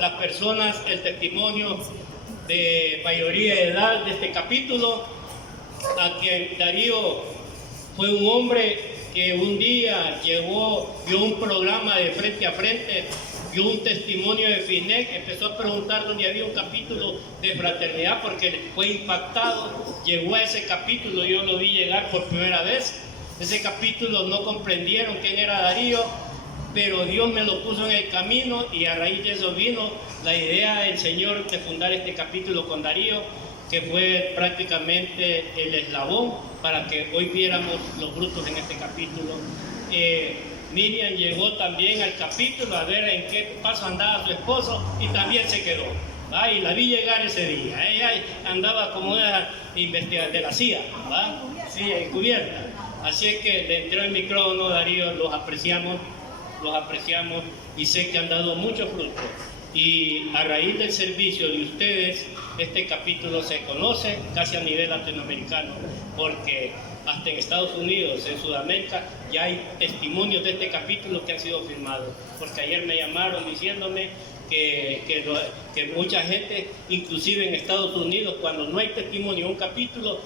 las personas el testimonio de mayoría de edad de este capítulo, a quien Darío fue un hombre que un día vio un programa de Frente a Frente, vio un testimonio de FINEC, empezó a preguntar dónde había un capítulo de fraternidad porque fue impactado, llegó a ese capítulo, yo lo vi llegar por primera vez. Ese capítulo no comprendieron quién era Darío, pero Dios me lo puso en el camino y a raíz de eso vino la idea del Señor de fundar este capítulo con Darío, que fue prácticamente el eslabón para que hoy viéramos los frutos en este capítulo. Miriam llegó también al capítulo a ver en qué paso andaba su esposo y también se quedó. Y la vi llegar ese día. Ella andaba como una investigadora de la CIA, sí, encubierta. Así es que le entró el micrófono, Darío, los apreciamos y sé que han dado mucho fruto. Y a raíz del servicio de ustedes, este capítulo se conoce casi a nivel latinoamericano, porque hasta en Estados Unidos, en Sudamérica, ya hay testimonios de este capítulo que han sido firmados. Porque ayer me llamaron diciéndome que mucha gente, inclusive en Estados Unidos, cuando no hay testimonio de un capítulo,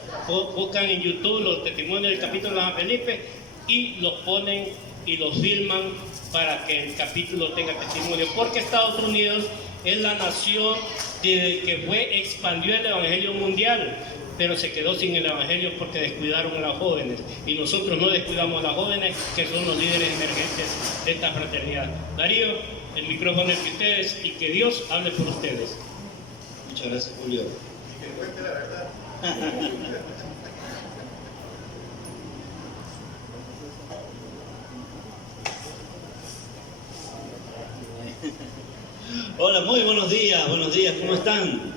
buscan en YouTube los testimonios del capítulo de San Felipe y los ponen y los filman para que el capítulo tenga testimonio, porque Estados Unidos es la nación que expandió el evangelio mundial, pero se quedó sin el evangelio porque descuidaron a los jóvenes, y nosotros no descuidamos a los jóvenes, que son los líderes emergentes de esta fraternidad. Darío, el micrófono es de ustedes y que Dios hable por ustedes. Muchas gracias, Julio. Y que cuente la verdad. Hola, muy buenos días, ¿cómo están?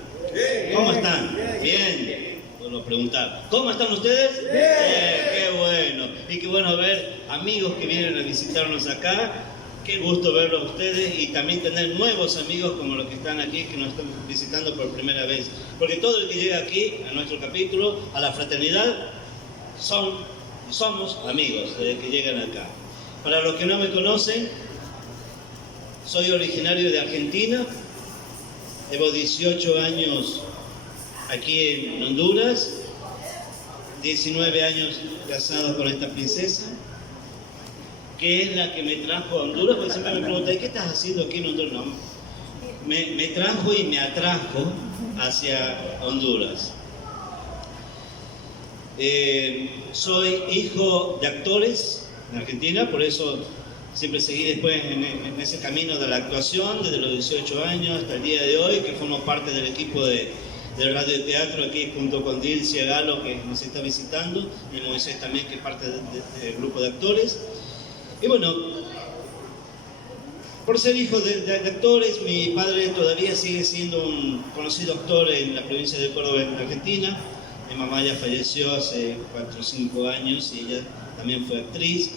¿Cómo están? Bien. Vuelvo a preguntar, ¿cómo están ustedes? Bien. Qué bueno. Y qué bueno ver amigos que vienen a visitarnos acá. Qué gusto verlos a ustedes y también tener nuevos amigos como los que están aquí, que nos están visitando por primera vez. Porque todo el que llega aquí, a nuestro capítulo, a la fraternidad, somos amigos desde que llegan acá. Para los que no me conocen, soy originario de Argentina, llevo 18 años aquí en Honduras, 19 años casado con esta princesa, que es la que me trajo a Honduras, porque siempre me preguntan, ¿qué estás haciendo aquí en Honduras? No, me trajo y me atrajo hacia Honduras. Soy hijo de actores en Argentina, por eso siempre seguí después en ese camino de la actuación, desde los 18 años hasta el día de hoy, que formo parte del equipo del radioteatro aquí junto con Dilcia Galo, que nos está visitando, y Moisés también, que es parte del grupo de actores. Y bueno, por ser hijo de actores, mi padre todavía sigue siendo un conocido actor en la provincia de Córdoba, en Argentina. Mi mamá ya falleció hace 4 o 5 años y ella también fue actriz,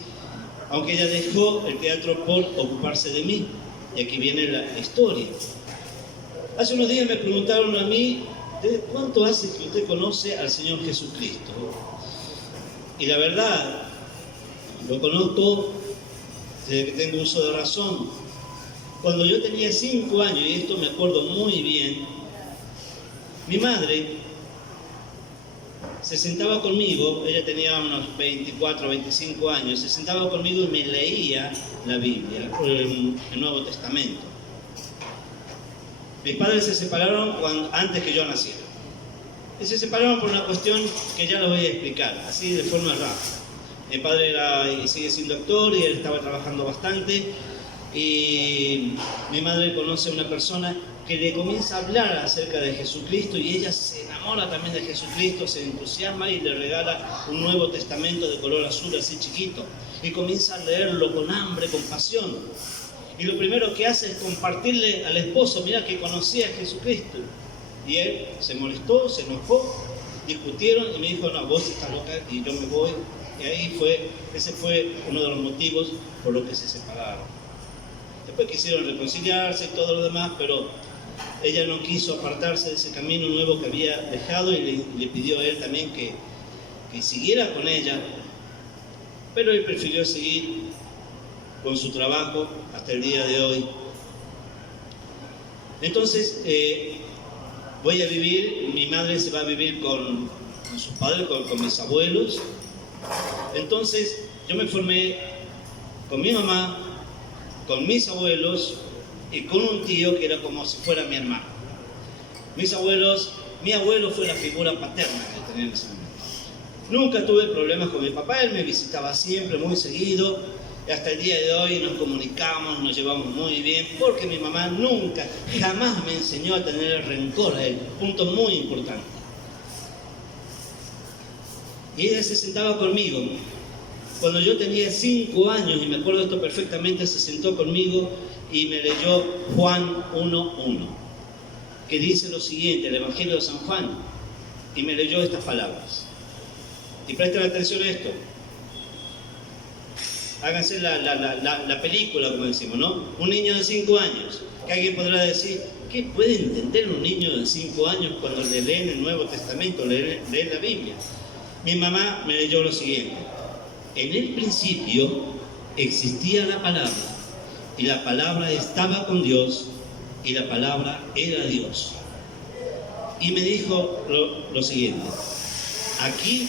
aunque ella dejó el teatro por ocuparse de mí. Y aquí viene la historia. Hace unos días me preguntaron a mí, ¿desde cuánto hace que usted conoce al Señor Jesucristo? Y la verdad, lo conozco desde que tengo uso de razón. Cuando yo tenía 5 años, y esto me acuerdo muy bien, mi madre se sentaba conmigo, ella tenía unos 24 o 25 años, se sentaba conmigo y me leía la Biblia, el Nuevo Testamento. Mis padres se separaron antes que yo naciera. Y se separaron por una cuestión que ya lo voy a explicar, así de forma rápida. Mi padre era y sigue siendo actor y él estaba trabajando bastante. Y mi madre conoce a una persona que le comienza a hablar acerca de Jesucristo y ella se enamora también de Jesucristo, se entusiasma y le regala un Nuevo Testamento de color azul así chiquito y comienza a leerlo con hambre, con pasión. Y lo primero que hace es compartirle al esposo, mira que conocía a Jesucristo. Y él se molestó, se enojó, discutieron y me dijo, no, vos estás loca y yo me voy. Y ese fue uno de los motivos por los que se separaron. Después quisieron reconciliarse y todo lo demás, pero ella no quiso apartarse de ese camino nuevo que había dejado y le pidió a él también que siguiera con ella, pero él prefirió seguir con su trabajo hasta el día de hoy. Entonces, voy a vivir, mi madre se va a vivir con sus padres, con mis abuelos. Entonces, yo me formé con mi mamá, con mis abuelos y con un tío que era como si fuera mi hermano. Mis abuelos, mi abuelo fue la figura paterna que tenía en ese momento. Nunca tuve problemas con mi papá, él me visitaba siempre, muy seguido, y hasta el día de hoy nos comunicamos, nos llevamos muy bien, porque mi mamá nunca, jamás me enseñó a tener rencor a él, punto muy importante. Y ella se sentaba conmigo. Cuando yo tenía 5 años, y me acuerdo esto perfectamente, se sentó conmigo y me leyó Juan 1:1, que dice lo siguiente, el Evangelio de San Juan, y me leyó estas palabras. Y presten atención a esto. Háganse la película, como decimos, ¿no? Un niño de 5 años, que alguien podrá decir, ¿qué puede entender un niño de 5 años cuando le leen el Nuevo Testamento, leen la Biblia? Mi mamá me leyó lo siguiente. En el principio existía la palabra, y la palabra estaba con Dios, y la palabra era Dios. Y me dijo lo siguiente, aquí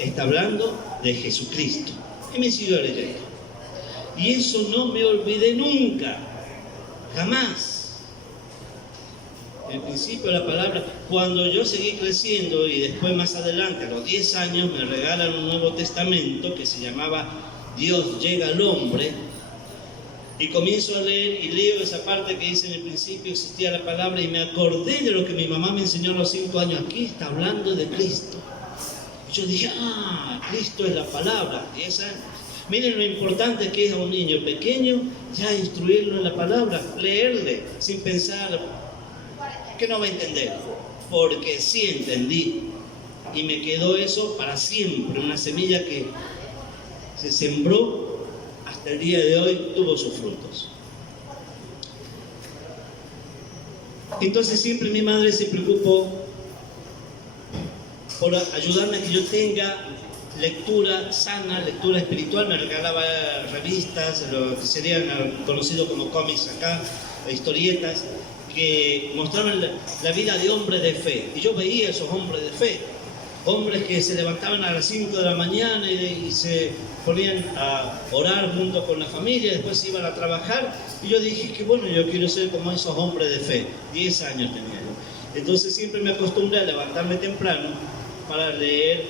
está hablando de Jesucristo. Y me siguió leyendo. Y eso no me olvidé nunca, jamás. En el principio la palabra, cuando yo seguí creciendo y después más adelante, a los 10 años, me regalan un Nuevo Testamento que se llamaba Dios llega al hombre, y comienzo a leer y leo esa parte que dice en el principio existía la palabra, y me acordé de lo que mi mamá me enseñó a los 5 años. Aquí está hablando de Cristo. Y yo dije, Cristo es la palabra. 10 años. Miren lo importante que es a un niño pequeño ya instruirlo en la palabra, leerle sin pensar que no va a entender, porque sí entendí, y me quedó eso para siempre, una semilla que se sembró hasta el día de hoy, tuvo sus frutos. Entonces siempre mi madre se preocupó por ayudarme a que yo tenga lectura sana, lectura espiritual. Me regalaba revistas, lo que serían conocidos como cómics acá, historietas, que mostraban la vida de hombres de fe. Y yo veía esos hombres de fe, hombres que se levantaban a las 5 de la mañana y se ponían a orar junto con la familia, después se iban a trabajar. Y yo dije que bueno, yo quiero ser como esos hombres de fe. 10 años tenía yo. Entonces siempre me acostumbré a levantarme temprano para leer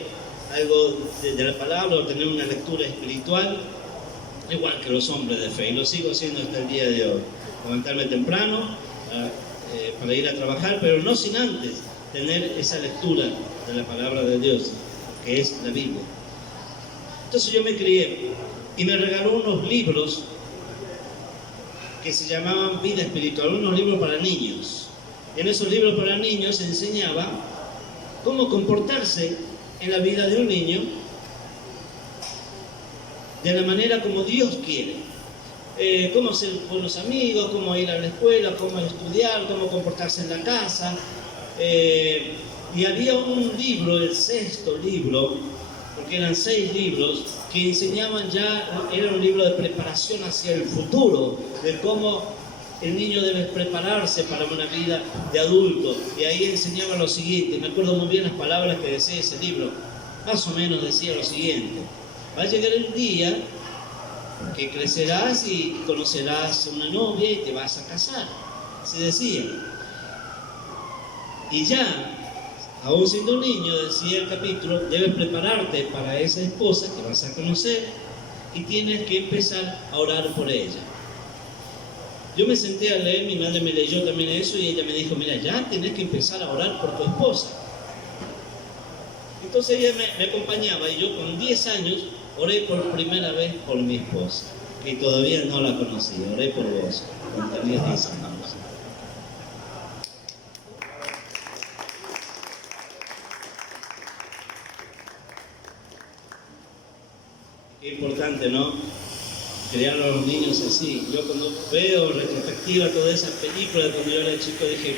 algo de la palabra o tener una lectura espiritual, igual que los hombres de fe, y lo sigo haciendo hasta el día de hoy. Levantarme temprano para ir a trabajar, pero no sin antes tener esa lectura de la palabra de Dios, que es la Biblia. Entonces yo me crié y me regaló unos libros que se llamaban Vida Espiritual, unos libros para niños. En esos libros para niños se enseñaba cómo comportarse en la vida de un niño de la manera como Dios quiere. Cómo ser buenos amigos, cómo ir a la escuela, cómo estudiar, cómo comportarse en la casa. Y había un libro, el 6º libro, porque eran 6 libros, que enseñaban ya, era un libro de preparación hacia el futuro, de cómo el niño debe prepararse para una vida de adulto. Y ahí enseñaba lo siguiente, me acuerdo muy bien las palabras que decía ese libro, más o menos decía lo siguiente: va a llegar el día que crecerás y conocerás una novia y te vas a casar, se decía. Y ya, aún siendo un niño, decía el capítulo, debes prepararte para esa esposa que vas a conocer y tienes que empezar a orar por ella. Yo me senté a leer, mi madre me leyó también eso y ella me dijo, mira, ya tenés que empezar a orar por tu esposa. Entonces ella me acompañaba y yo con 10 años oré por primera vez por mi esposa, que todavía no la conocía. Oré por vos, cuando tenía 10 años. Qué importante, ¿no? Criar a los niños así. Yo cuando veo en retrospectiva todas esas películas, cuando yo era chico, dije,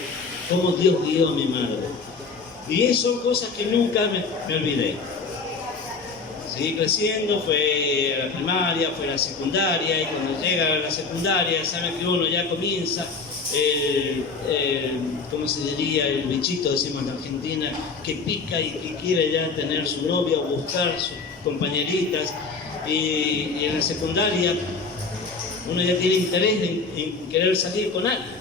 ¿cómo Dios guió a mi madre? Y son cosas que nunca me olvidé. Seguí creciendo, fue a la primaria, fue a la secundaria, y cuando llega a la secundaria, saben que uno ya comienza ¿cómo se diría? El bichito, decimos en Argentina, que pica y que quiere ya tener su novia o buscar sus compañeritas. Y en la secundaria uno ya tiene interés en querer salir con alguien.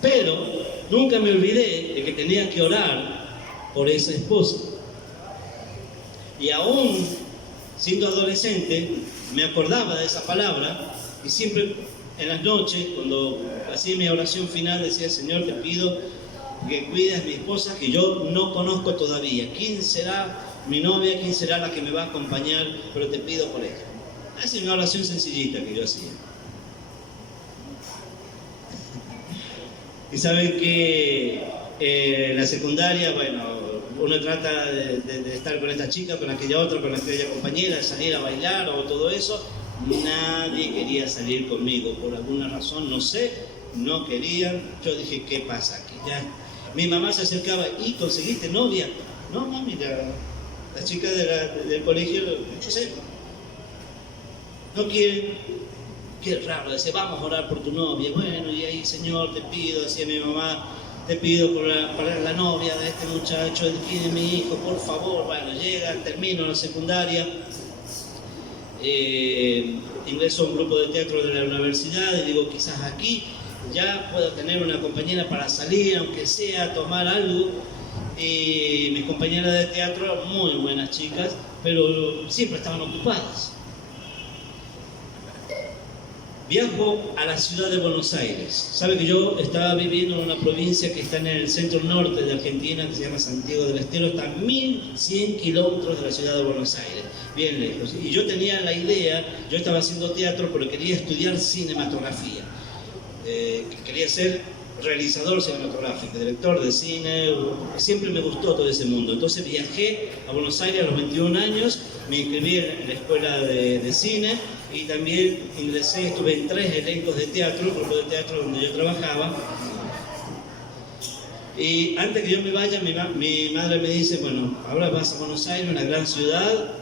Pero nunca me olvidé de que tenía que orar por esa esposa. Y aún siendo adolescente, me acordaba de esa palabra y siempre en las noches, cuando hacía mi oración final, decía: Señor, te pido que cuides a mi esposa, que yo no conozco todavía. ¿Quién será mi novia? ¿Quién será la que me va a acompañar? Pero te pido por ella. Esa es una oración sencillita que yo hacía. Y saben que en la secundaria, bueno, uno trata de estar con esta chica, con aquella otra, con aquella compañera, de salir a bailar o todo eso. Nadie quería salir conmigo, por alguna razón, no sé, no querían. Yo dije, ¿qué pasa aquí? Ya. Mi mamá se acercaba: ¿y conseguiste novia? No, mami, la chica del colegio, no sé, no quieren. Qué raro, decía: vamos a orar por tu novia. Bueno, y ahí, Señor, te pido, decía mi mamá, te pido para la novia de este muchacho, de mi hijo, por favor. Bueno, llega, termino la secundaria, ingreso a un grupo de teatro de la universidad y digo, quizás aquí ya puedo tener una compañera para salir, aunque sea a tomar algo. Y mis compañeras de teatro, muy buenas chicas, pero siempre estaban ocupadas. Viajo a la ciudad de Buenos Aires. Sabe que yo estaba viviendo en una provincia que está en el centro norte de Argentina, que se llama Santiago del Estero, está a 1100 kilómetros de la ciudad de Buenos Aires, bien lejos. Y yo tenía la idea, yo estaba haciendo teatro, pero quería estudiar cinematografía. Quería ser realizador cinematográfico, director de cine, siempre me gustó todo ese mundo. Entonces viajé a Buenos Aires a los 21 años, me inscribí en la escuela de cine y también ingresé, estuve en 3 elencos de teatro, grupo de teatro donde yo trabajaba. Y antes que yo me vaya, mi madre me dice: bueno, ahora vas a Buenos Aires, una gran ciudad,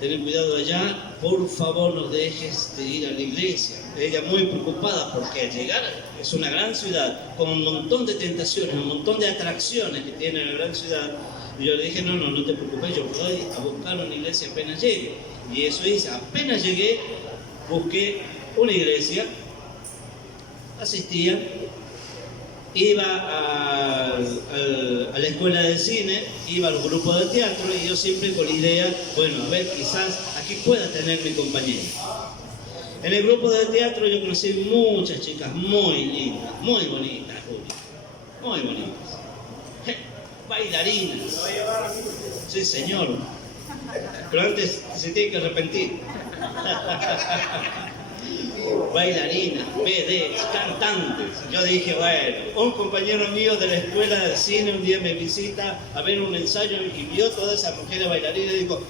ten cuidado allá, por favor no dejes de ir a la iglesia. Ella muy preocupada porque al llegar es una gran ciudad con un montón de tentaciones, un montón de atracciones que tiene la gran ciudad. Y yo le dije: no te preocupes, yo voy a buscar una iglesia apenas llegue. Y eso hice, apenas llegué, busqué una iglesia, asistía, iba a la escuela de cine, iba a los grupos de teatro y yo siempre con la idea, bueno, a ver, quizás aquí pueda tener mi compañera. En el grupo de teatro yo conocí muchas chicas muy lindas, muy bonitas, muy bonitas. Bailarinas. Sí, señor. Pero antes se tiene que arrepentir. Bailarinas, vedettes, cantantes. Yo dije, bueno, un compañero mío de la escuela de cine un día me visita a ver un ensayo y vio todas esas mujeres bailarinas y dijo: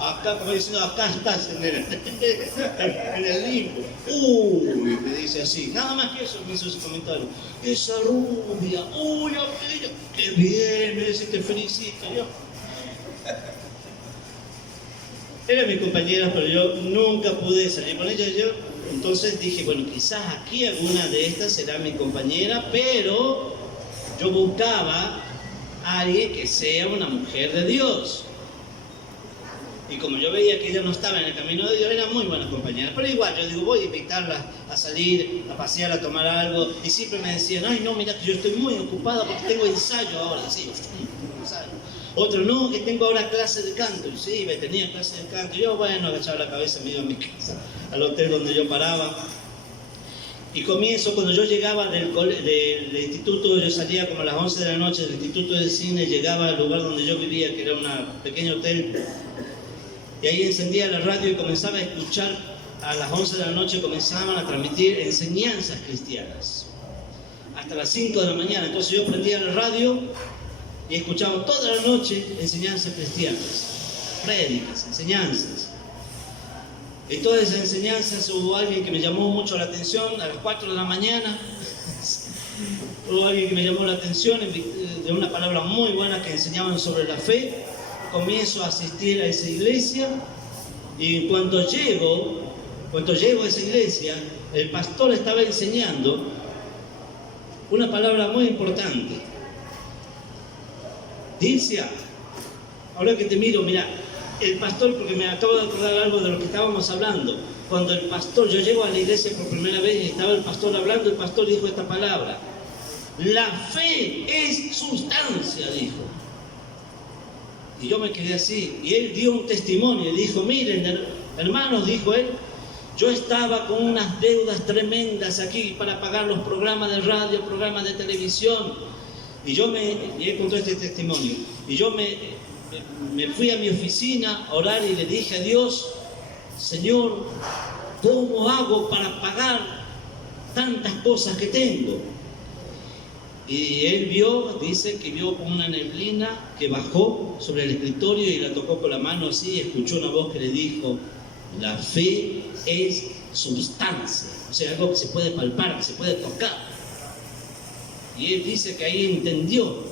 acá, como diciendo, acá estás en el limbo. Me dice así, nada más que eso me hizo ese comentario. Esa rubia, aquella, qué bien, me dice, te felicito. Yo. Era mi compañera, pero yo nunca pude salir con ella. Yo entonces dije, bueno, quizás aquí alguna de estas será mi compañera, pero yo buscaba a alguien que sea una mujer de Dios. Y como yo veía que ella no estaba en el camino de Dios, era muy buena compañera. Pero igual, yo digo, voy a invitarla a salir, a pasear, a tomar algo. Y siempre me decían, ay, no, mira que yo estoy muy ocupada porque tengo ensayo ahora. Sí, ensayo. Otro, no, que tengo ahora clase de canto. Y sí, tenía clase de canto. Yo, bueno, agachaba la cabeza, me iba a mi casa, al hotel donde yo paraba. Y comienzo, cuando yo llegaba del instituto, yo salía como a las 11 de la noche del instituto de cine, llegaba al lugar donde yo vivía, que era un pequeño hotel. Y ahí encendía la radio y comenzaba a escuchar, a las 11 de la noche comenzaban a transmitir enseñanzas cristianas. Hasta las 5 de la mañana. Entonces yo prendía la radio y escuchaba toda la noche enseñanzas cristianas. Prédicas, enseñanzas. En todas esas enseñanzas hubo alguien que me llamó mucho la atención a las 4 de la mañana. Hubo alguien que me llamó la atención de una palabra muy buena que enseñaban sobre la fe. Comienzo a asistir a esa iglesia y cuando llego a esa iglesia, el pastor estaba enseñando una palabra muy importante. Dilcia, ahora que te miro, mira, el pastor, porque me acabo de acordar algo de lo que estábamos hablando. Cuando el pastor, yo llego a la iglesia por primera vez y estaba el pastor hablando, el pastor dijo esta palabra: la fe es sustancia, dijo. Y yo me quedé así, y él dio un testimonio y dijo: miren, hermanos, dijo él, yo estaba con unas deudas tremendas aquí para pagar los programas de radio, programas de televisión, y él contó este testimonio, y yo me fui a mi oficina a orar y le dije a Dios: Señor, ¿cómo hago para pagar tantas cosas que tengo? Y él dice que vio como una neblina que bajó sobre el escritorio y la tocó con la mano así, y escuchó una voz que le dijo: la fe es sustancia, o sea, algo que se puede palpar, que se puede tocar. Y él dice que ahí entendió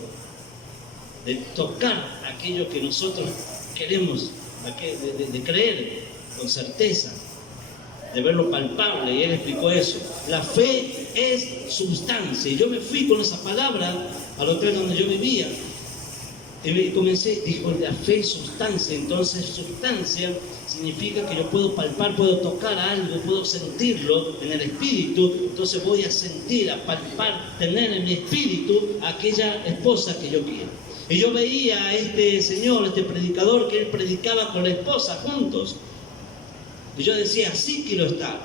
de tocar aquello que nosotros queremos, de creer con certeza, de verlo palpable, y él explicó eso. La fe es sustancia. Y yo me fui con esa palabra al hotel donde yo vivía y comencé, dijo, la fe es sustancia. Entonces sustancia significa que yo puedo palpar, puedo tocar algo, puedo sentirlo en el espíritu. Entonces voy a sentir, a palpar, tener en mi espíritu aquella esposa que yo quiero. Y yo veía a este señor, este predicador, que él predicaba con la esposa juntos. Y yo decía: así quiero estar,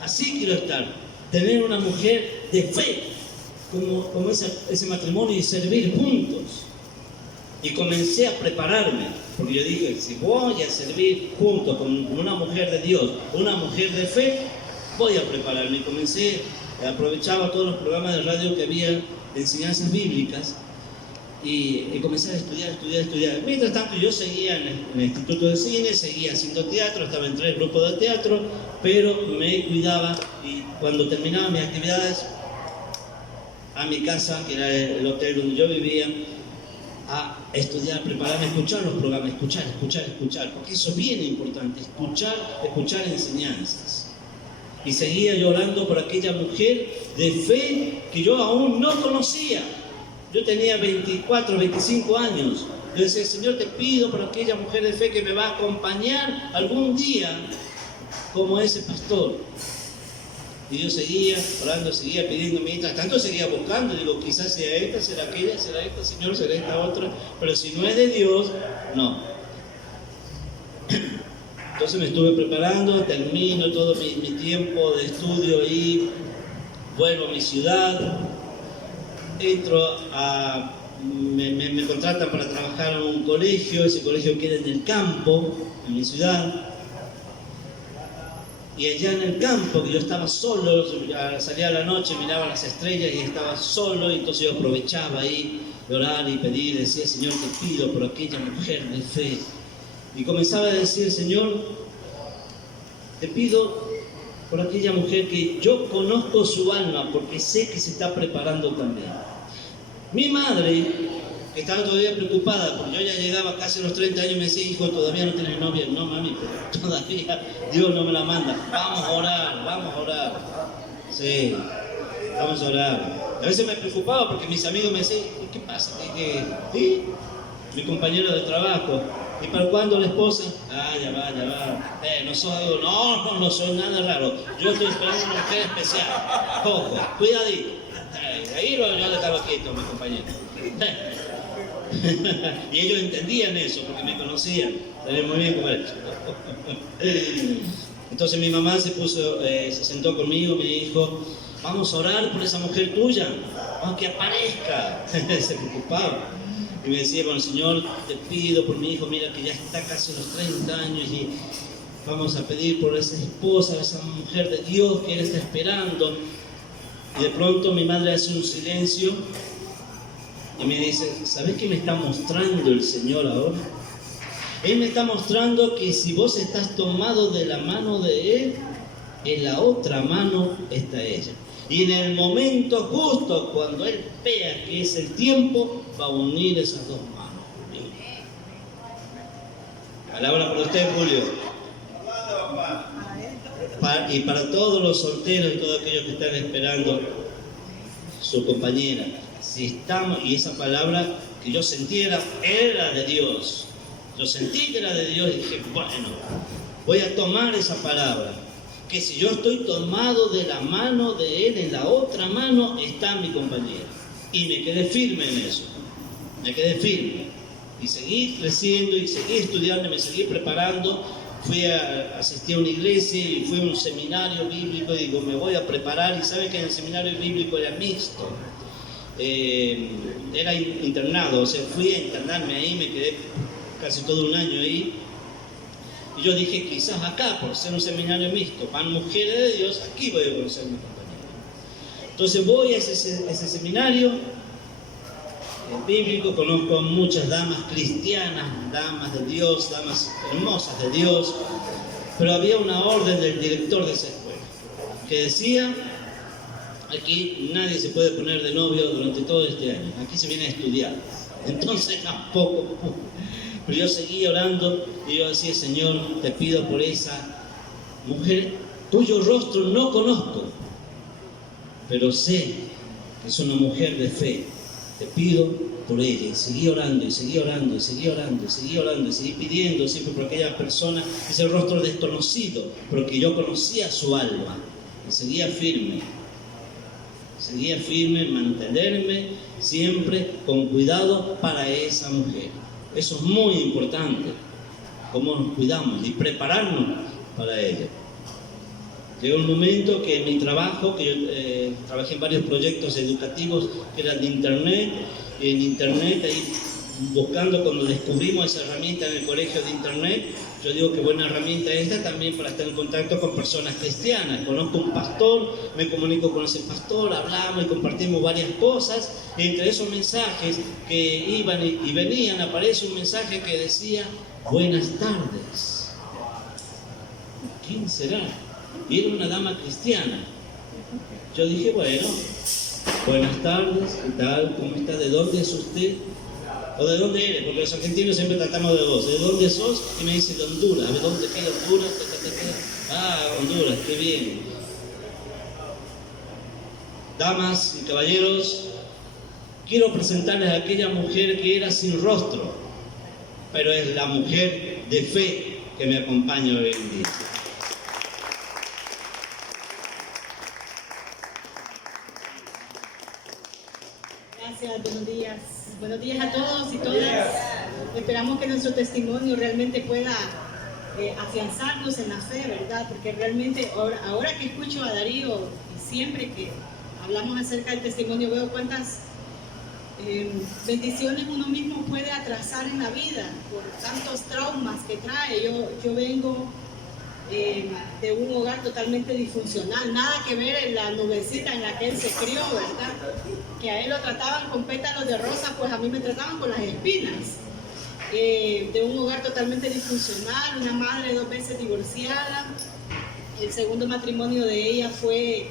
así quiero estar, tener una mujer de fe, como ese matrimonio, y servir juntos. Y comencé a prepararme, porque yo dije: si voy a servir juntos con una mujer de Dios, una mujer de fe, voy a prepararme. Y aprovechaba todos los programas de radio que había de enseñanzas bíblicas, y comencé a estudiar. Mientras tanto, yo seguía en el Instituto de Cine, seguía haciendo teatro, estaba en 3 grupos de teatro, pero me cuidaba, y cuando terminaba mis actividades, a mi casa, que era el hotel donde yo vivía, a estudiar, prepararme, escuchar los programas, escuchar, porque eso es bien importante, escuchar enseñanzas. Y seguía llorando por aquella mujer de fe que yo aún no conocía. Yo tenía 24, 25 años. Yo decía: Señor, te pido por aquella mujer de fe que me va a acompañar algún día como ese pastor. Y yo seguía orando, seguía pidiendo, mientras tanto seguía buscando. Digo: quizás sea esta, será aquella, será esta, Señor, será esta otra. Pero si no es de Dios, no. Entonces me estuve preparando, termino todo mi tiempo de estudio ahí, vuelvo a mi ciudad. Me contratan para trabajar en un colegio. Ese colegio queda en el campo, en mi ciudad. Y allá en el campo, que yo estaba solo, salía a la noche, miraba las estrellas y estaba solo, y entonces yo aprovechaba ahí de orar y pedir, decía: Señor, te pido por aquella mujer de fe. Y comenzaba a decir: Señor, te pido por aquella mujer que yo conozco su alma, porque sé que se está preparando también. Mi madre, que estaba todavía preocupada, porque yo ya llegaba casi a los 30 años, me decía: hijo, ¿todavía no tienes novia? No, mami, pero todavía Dios no me la manda. Vamos a orar. Sí, vamos a orar. A veces me preocupaba porque mis amigos me decían: ¿qué pasa? ¿Sí? Mi compañero de trabajo: ¿y para cuándo la esposa? Ya va. No soy nada raro. Yo estoy esperando una mujer especial. Ojo, cuidadito. Ahí yo dejaba quieto a mi compañero. Y ellos entendían eso porque me conocían. Sabían muy bien cómo era. Entonces mi mamá se sentó conmigo, me dijo: vamos a orar por esa mujer tuya, vamos que aparezca. Se preocupaba. Y me decía: bueno, Señor, te pido por mi hijo, mira que ya está casi a los 30 años, y vamos a pedir por esa esposa, esa mujer de Dios que él está esperando. Y de pronto mi madre hace un silencio y me dice: ¿sabes qué me está mostrando el Señor ahora? Él me está mostrando que si vos estás tomado de la mano de Él, en la otra mano está ella. Y en el momento justo, cuando Él vea que es el tiempo, va a unir esas dos manos conmigo. Palabra por usted, Julio. y para todos los solteros y todos aquellos que están esperando su compañera, si estamos, y esa palabra que yo sentí era de Dios, yo sentí que era de Dios y dije, bueno, voy a tomar esa palabra, que si yo estoy tomado de la mano de Él, en la otra mano está mi compañera, y me quedé firme en eso, me quedé firme, y seguí creciendo, y seguí estudiando, y me seguí preparando. Asistí a una iglesia y fui a un seminario bíblico y digo, me voy a preparar, y sabe que en el seminario bíblico era mixto, era internado, o sea, fui a internarme ahí, me quedé casi todo un año ahí, y yo dije, quizás acá, por ser un seminario mixto, van mujeres de Dios, aquí voy a conocer a mi compañera. Entonces voy a ese seminario bíblico, conozco a muchas damas cristianas, damas de Dios, damas hermosas de Dios, pero había una orden del director de esa escuela que decía, aquí nadie se puede poner de novio durante todo este año, aquí se viene a estudiar, entonces tampoco. Pero yo seguí orando y yo decía, Señor, te pido por esa mujer cuyo rostro no conozco, pero sé que es una mujer de fe. Te pido por ella, y seguí orando, y seguí orando, y seguí orando, y seguí orando, y seguí pidiendo siempre por aquella persona, ese rostro desconocido, pero que yo conocía su alma, y seguía firme en mantenerme siempre con cuidado para esa mujer. Eso es muy importante, cómo nos cuidamos y prepararnos para ella. Llegó un momento que en mi trabajo, que yo trabajé en varios proyectos educativos que eran de internet, y en internet, ahí buscando, cuando descubrimos esa herramienta en el colegio de internet, yo digo que buena herramienta esta también para estar en contacto con personas cristianas. Conozco un pastor, me comunico con ese pastor, hablamos y compartimos varias cosas, y entre esos mensajes que iban y venían, aparece un mensaje que decía, buenas tardes. ¿Quién será? Y era una dama cristiana. Yo dije, bueno, buenas tardes, ¿qué tal? ¿Cómo está? ¿De dónde es usted? ¿O de dónde eres? Porque los argentinos siempre tratamos de vos. ¿De dónde sos? Y me dice, de Honduras. ¿De dónde queda Honduras? Ah, Honduras, qué bien. Damas y caballeros, quiero presentarles a aquella mujer que era sin rostro, pero es la mujer de fe que me acompaña hoy en día. Gracias, buenos días. Buenos días a todos y todas. Esperamos que nuestro testimonio realmente pueda afianzarnos en la fe, ¿verdad? Porque realmente ahora que escucho a Darío, y siempre que hablamos acerca del testimonio, veo cuántas bendiciones uno mismo puede atrasar en la vida por tantos traumas que trae. Yo vengo de un hogar totalmente disfuncional, nada que ver en la nubecita en la que él se crió, ¿verdad? Que a él lo trataban con pétalos de rosa, pues a mí me trataban con las espinas. De un hogar totalmente disfuncional, una madre 2 veces divorciada. El segundo matrimonio de ella fue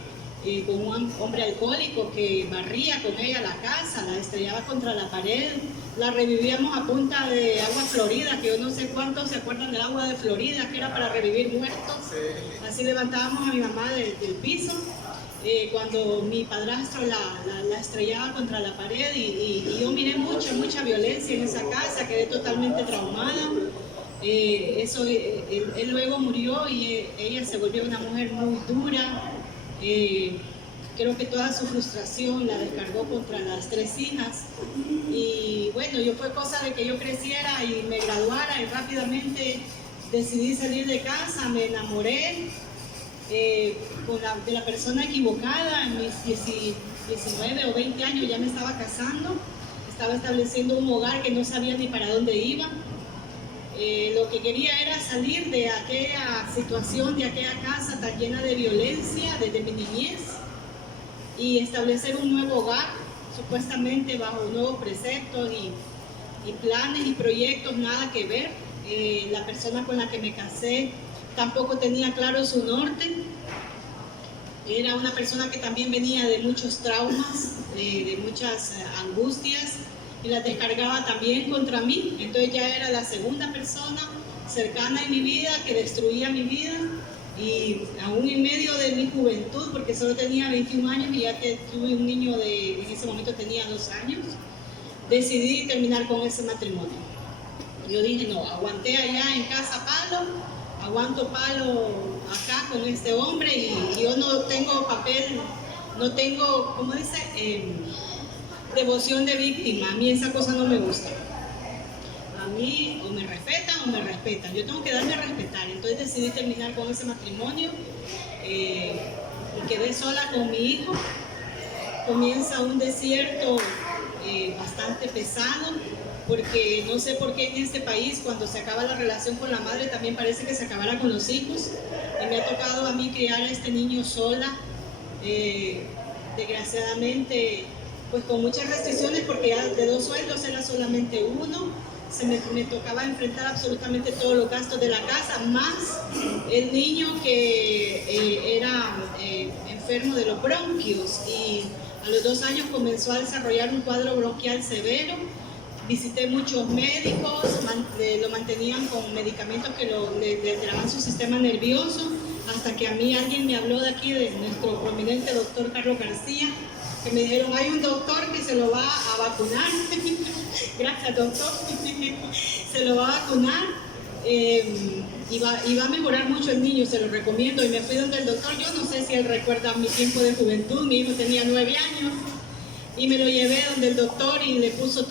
con un hombre alcohólico que barría con ella la casa, la estrellaba contra la pared, la revivíamos a punta de agua florida, que yo no sé cuántos se acuerdan del agua de Florida, que era para revivir muertos. Así levantábamos a mi mamá del piso. Cuando mi padrastro la estrellaba contra la pared y yo miré mucha violencia en esa casa, quedé totalmente traumada. Él luego murió y ella se volvió una mujer muy dura. Creo que toda su frustración la descargó contra las 3 hijas. Y bueno, fue cosa de que yo creciera y me graduara y rápidamente decidí salir de casa, me enamoré de la persona equivocada. En mis 19 o 20 años ya me estaba casando, estaba estableciendo un hogar que no sabía ni para dónde iba. Lo que quería era salir de aquella situación, de aquella casa tan llena de violencia desde mi niñez y establecer un nuevo hogar, supuestamente bajo nuevos preceptos y planes y proyectos, nada que ver. La persona con la que me casé tampoco tenía claro su norte. Era una persona que también venía de muchos traumas, de muchas angustias, y las descargaba también contra mí. Entonces ya era la segunda persona cercana en mi vida que destruía mi vida. Y aún en medio de mi juventud, porque solo tenía 21 años y ya tuve un niño en ese momento tenía 2 años, decidí terminar con ese matrimonio. Yo dije, no, aguanté allá en casa palo, aguanto palo acá con este hombre y yo no tengo papel, no tengo, ¿cómo dice? Devoción de víctima. A mí esa cosa no me gusta. A mí o me respetan o me respetan. Yo tengo que darme a respetar. Entonces decidí terminar con ese matrimonio y quedé sola con mi hijo. Comienza un desierto bastante pesado, porque no sé por qué en este país cuando se acaba la relación con la madre también parece que se acabará con los hijos. Y me ha tocado a mí criar a este niño sola, desgraciadamente pues con muchas restricciones, porque ya de 2 sueldos era solamente uno. Me tocaba enfrentar absolutamente todos los gastos de la casa, más el niño que era enfermo de los bronquios, y a los 2 años comenzó a desarrollar un cuadro bronquial severo. Visité muchos médicos, lo mantenían con medicamentos que le alteraban su sistema nervioso, hasta que a mí alguien me habló de aquí, de nuestro prominente doctor Carlos García, que me dijeron, hay un doctor que se lo va a vacunar. Gracias, doctor. Se lo va a vacunar y va a mejorar mucho el niño, se lo recomiendo. Y me fui donde el doctor. Yo no sé si él recuerda mi tiempo de juventud, mi hijo tenía 9 años, y me lo llevé donde el doctor y le puso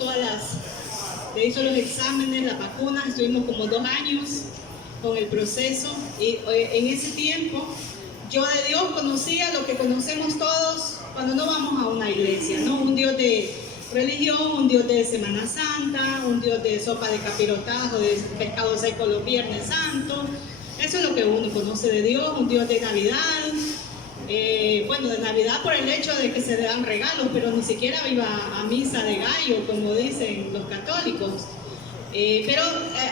le hizo los exámenes, las vacunas. Estuvimos como 2 años con el proceso, y en ese tiempo yo de Dios conocía lo que conocemos todos cuando no vamos a una iglesia, ¿no? Un Dios de religión, un Dios de Semana Santa, un Dios de sopa de capirotajo, de pescado seco los Viernes Santos. Eso es lo que uno conoce de Dios, un Dios de Navidad. Bueno, de Navidad por el hecho de que se le dan regalos, pero ni siquiera iba a misa de gallo, como dicen los católicos. Pero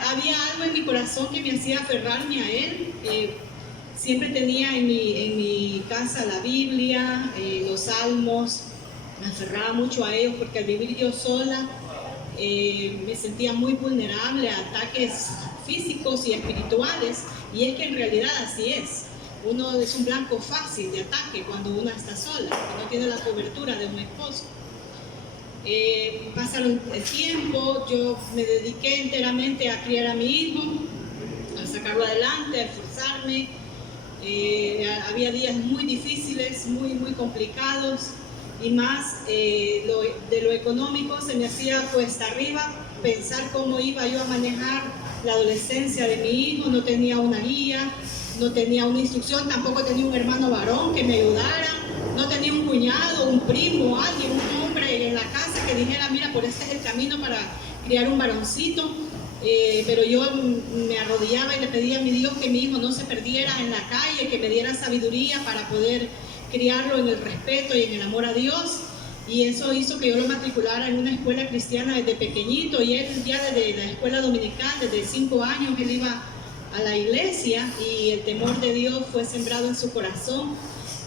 había algo en mi corazón que me hacía aferrarme a Él. Siempre tenía en mi casa la Biblia, los salmos. Me aferraba mucho a ellos porque al vivir yo sola me sentía muy vulnerable a ataques físicos y espirituales, y es que en realidad así es. Uno es un blanco fácil de ataque cuando uno está sola, que no tiene la cobertura de un esposo. Pasaron el tiempo, yo me dediqué enteramente a criar a mi hijo, a sacarlo adelante, a esforzarme. Había días muy difíciles, muy complicados, y más de lo económico se me hacía cuesta arriba pensar cómo iba yo a manejar la adolescencia de mi hijo. No tenía una guía, no tenía una instrucción, tampoco tenía un hermano varón que me ayudara, no tenía un cuñado, un primo, alguien, un hombre en la casa que dijera, mira, por este es el camino para criar un varoncito. Pero yo me arrodillaba y le pedía a mi Dios que mi hijo no se perdiera en la calle, que me diera sabiduría para poder criarlo en el respeto y en el amor a Dios. Y eso hizo que yo lo matriculara en una escuela cristiana desde pequeñito, y él ya desde la escuela dominical, desde 5 años, él iba a la iglesia, y el temor de Dios fue sembrado en su corazón,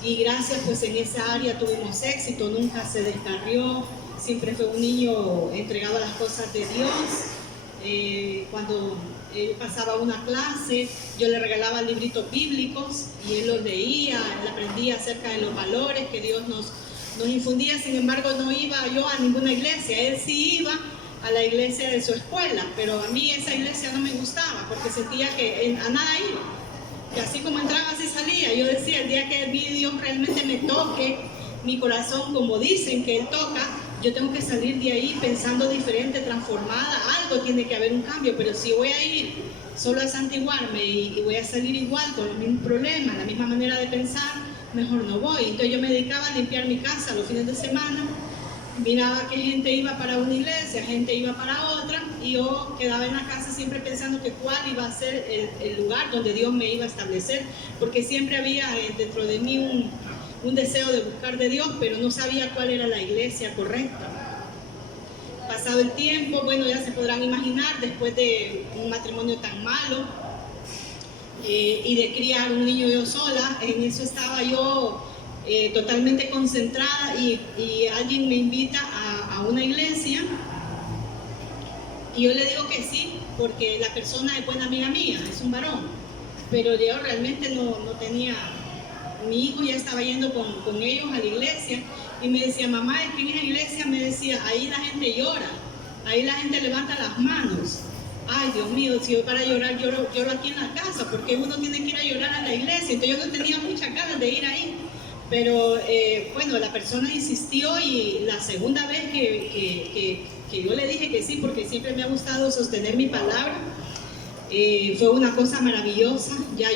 y gracias pues en esa área tuvimos éxito, nunca se descarrió, siempre fue un niño entregado a las cosas de Dios. Cuando él pasaba una clase, yo le regalaba libritos bíblicos y él los leía, él aprendía acerca de los valores que Dios nos infundía. Sin embargo, no iba yo a ninguna iglesia, él sí iba a la iglesia de su escuela, pero a mí esa iglesia no me gustaba porque sentía que a nada iba, que así como entraba así salía. Yo decía, el día que Dios realmente me toque mi corazón como dicen que Él toca, yo tengo que salir de ahí pensando diferente, transformada. Algo tiene que haber un cambio, pero si voy a ir solo a santiguarme y voy a salir igual con los mismos problemas, la misma manera de pensar, mejor no voy. Entonces yo me dedicaba a limpiar mi casa los fines de semana, miraba que gente iba para una iglesia, gente iba para otra, y yo quedaba en la casa siempre pensando que cuál iba a ser el lugar donde Dios me iba a establecer, porque siempre había dentro de mí un deseo de buscar de Dios, pero no sabía cuál era la iglesia correcta. Pasado el tiempo, bueno, ya se podrán imaginar, después de un matrimonio tan malo y de criar un niño yo sola, en eso estaba yo totalmente concentrada, y alguien me invita a una iglesia, y yo le digo que sí, porque la persona es buena amiga mía, es un varón. pero yo realmente no tenía, mi hijo ya estaba yendo con ellos a la iglesia y me decía, mamá, es que en esa iglesia, me decía, ahí la gente llora, ahí la gente levanta las manos. Ay, Dios mío, si yo para llorar lloro aquí en la casa, porque uno tiene que ir a llorar a la iglesia. Entonces yo no tenía muchas ganas de ir ahí, pero bueno, la persona insistió y la segunda vez que yo le dije que sí, porque siempre me ha gustado sostener mi palabra, fue una cosa maravillosa. Ya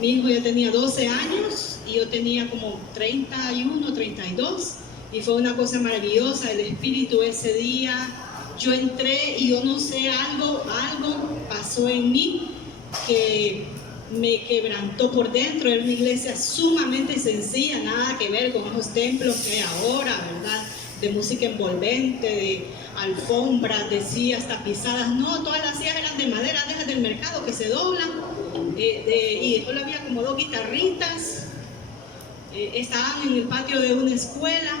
mi hijo ya tenía 12 años y yo tenía como 31, 32, y fue una cosa maravillosa. El Espíritu ese día, yo entré y yo no sé, algo pasó en mí que me quebrantó por dentro. Era una iglesia sumamente sencilla, nada que ver con esos templos que hay ahora, ¿verdad? De música envolvente, de alfombras, de sillas tapizadas. No, todas las sillas eran de madera, de esas del mercado que se doblan. Y solo había como 2 guitarritas. Estaban en el patio de una escuela.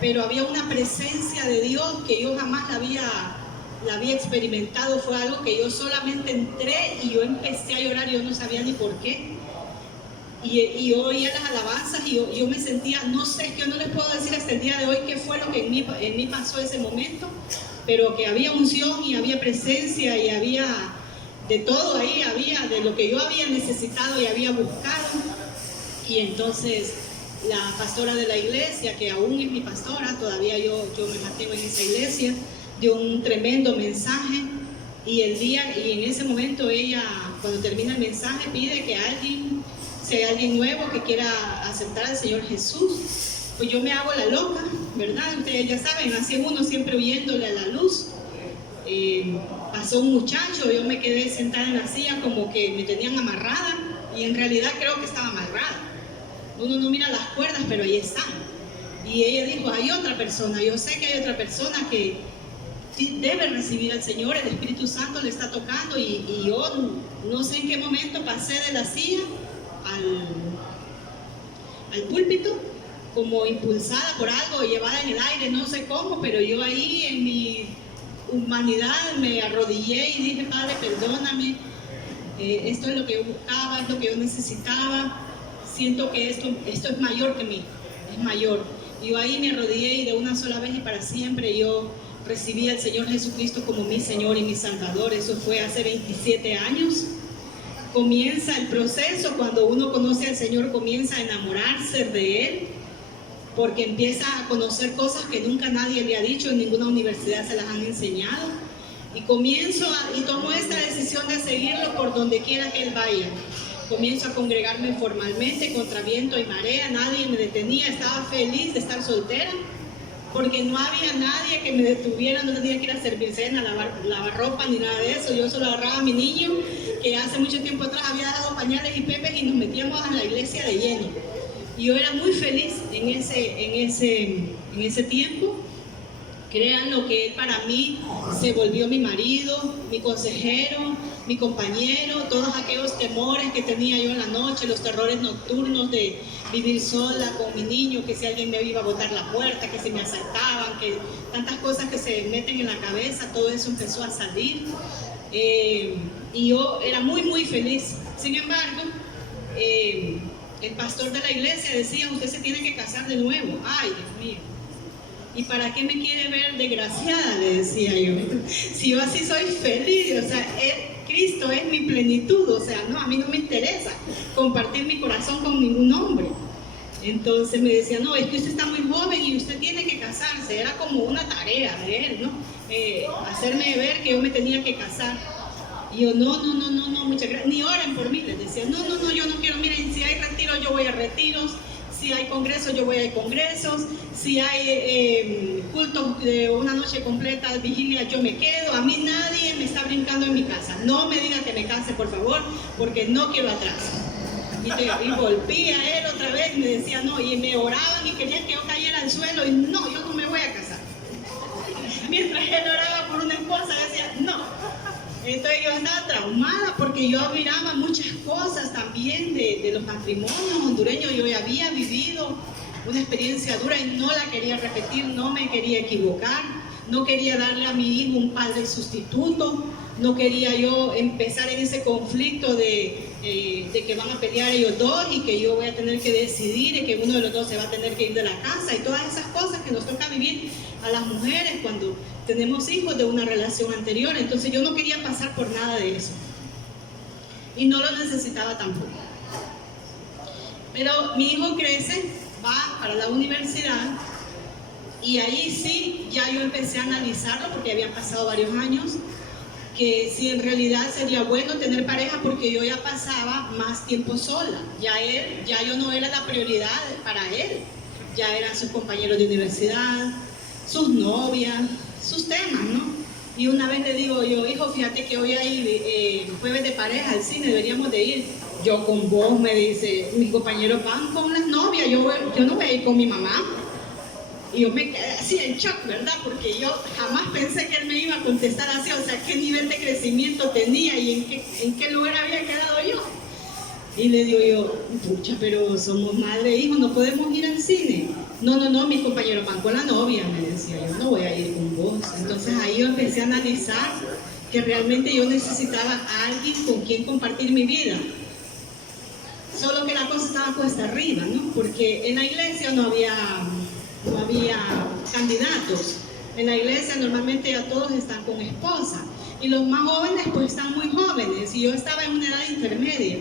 Pero había una presencia de Dios que yo jamás la había experimentado. Fue algo que yo solamente entré y yo empecé a llorar, yo no sabía ni por qué. Y yo oía las alabanzas y yo me sentía, no sé, es que yo no les puedo decir hasta el día de hoy qué fue lo que en mí pasó ese momento, pero que había unción y había presencia y había de todo ahí, había de lo que yo había necesitado y había buscado. Y entonces la pastora de la iglesia, que aún es mi pastora, todavía yo me mantengo en esa iglesia, dio un tremendo mensaje. Y en ese momento ella, cuando termina el mensaje, pide que si hay alguien nuevo que quiera aceptar al Señor Jesús. Pues yo me hago la loca, ¿verdad? Ustedes ya saben, así es uno siempre huyéndole a la luz. Pasó un muchacho, yo me quedé sentada en la silla como que me tenían amarrada, y en realidad creo que estaba amarrada. Uno no mira las cuerdas, pero ahí está. Y ella dijo, hay otra persona, yo sé que hay otra persona que debe recibir al Señor, el Espíritu Santo le está tocando. Y yo no sé en qué momento pasé de la silla al púlpito, como impulsada por algo, llevada en el aire, no sé cómo, pero yo ahí en mi humanidad me arrodillé y dije, Padre, perdóname, esto es lo que yo buscaba, es lo que yo necesitaba. Siento que esto es mayor que mí, es mayor. Y yo ahí me arrodillé y de una sola vez y para siempre yo recibí al Señor Jesucristo como mi Señor y mi Salvador. Eso fue hace 27 años. Comienza el proceso, cuando uno conoce al Señor, comienza a enamorarse de Él, porque empieza a conocer cosas que nunca nadie le ha dicho, en ninguna universidad se las han enseñado. Y tomo esta decisión de seguirlo por donde quiera que Él vaya. Comienzo a congregarme formalmente, contra viento y marea, nadie me detenía, estaba feliz de estar soltera, porque no había nadie que me detuviera, no tenía que ir a servir cena, lavar ropa, ni nada de eso. Yo solo agarraba a mi niño, que hace mucho tiempo atrás había dado pañales y pepes, y nos metíamos a la iglesia de lleno. Y yo era muy feliz en ese tiempo. Créanlo que Él para mí se volvió mi marido, mi consejero, mi compañero. Todos aquellos temores que tenía yo en la noche, los terrores nocturnos de vivir sola con mi niño, que si alguien me iba a botar la puerta, que si me asaltaban, que tantas cosas que se meten en la cabeza, todo eso empezó a salir. Y yo era muy, muy feliz. Sin embargo, el pastor de la iglesia decía, usted se tiene que casar de nuevo. Ay, Dios mío. ¿Y para qué me quiere ver desgraciada? Le decía yo. Si yo así soy feliz, o sea, Cristo es mi plenitud, o sea, no, a mí no me interesa compartir mi corazón con ningún hombre. Entonces me decía, no, es que usted está muy joven y usted tiene que casarse. Era como una tarea de él, ¿no? Hacerme ver que yo me tenía que casar. Y yo, no, muchas gracias, ni oren por mí, les decía, no, yo no quiero, miren, si hay retiros, yo voy a retiros. Si hay congresos, yo voy a congresos. Si hay cultos de una noche completa, vigilia, yo me quedo. A mí nadie me está brincando en mi casa. No me digan que me case, por favor, porque no quiero atrás. Y volví a él otra vez y me decía no. Y me oraban y querían que yo cayera al suelo. Y no, yo no me voy a casar. Mientras él oraba por una esposa, decía no. Entonces yo estaba traumada porque yo miraba muchas cosas también de los matrimonios hondureños. Yo ya había vivido una experiencia dura y no la quería repetir, no me quería equivocar, no quería darle a mi hijo un padre sustituto, No quería yo empezar en ese conflicto de que van a pelear ellos dos y que yo voy a tener que decidir y que uno de los dos se va a tener que ir de la casa y todas esas cosas que nos toca vivir a las mujeres cuando tenemos hijos de una relación anterior. Entonces yo no quería pasar por nada de eso y no lo necesitaba tampoco. Pero mi hijo crece, va para la universidad y ahí sí ya yo empecé a analizarlo porque habían pasado varios años, que si en realidad sería bueno tener pareja porque yo ya pasaba más tiempo sola. Ya yo no era la prioridad para él, ya eran sus compañeros de universidad, sus novias, sus temas, ¿no? Y una vez le digo yo, hijo, fíjate que hoy hay jueves de pareja al cine, deberíamos de ir. Yo con vos, me dice, mis compañeros van con las novias, yo no voy a ir con mi mamá. Y yo me quedé así en shock, ¿verdad? Porque yo jamás pensé que él me iba a contestar así, o sea, qué nivel de crecimiento tenía y en qué lugar había quedado yo. Y le digo yo, pucha, pero somos madre e hijo, no podemos ir al cine. No, mis compañeros van con la novia, me decía, yo no voy a ir con vos. Entonces ahí yo empecé a analizar que realmente yo necesitaba a alguien con quien compartir mi vida. Solo que la cosa estaba cuesta arriba, ¿no? Porque en la iglesia no había candidatos. En la iglesia normalmente ya todos están con esposa y los más jóvenes pues están muy jóvenes y yo estaba en una edad intermedia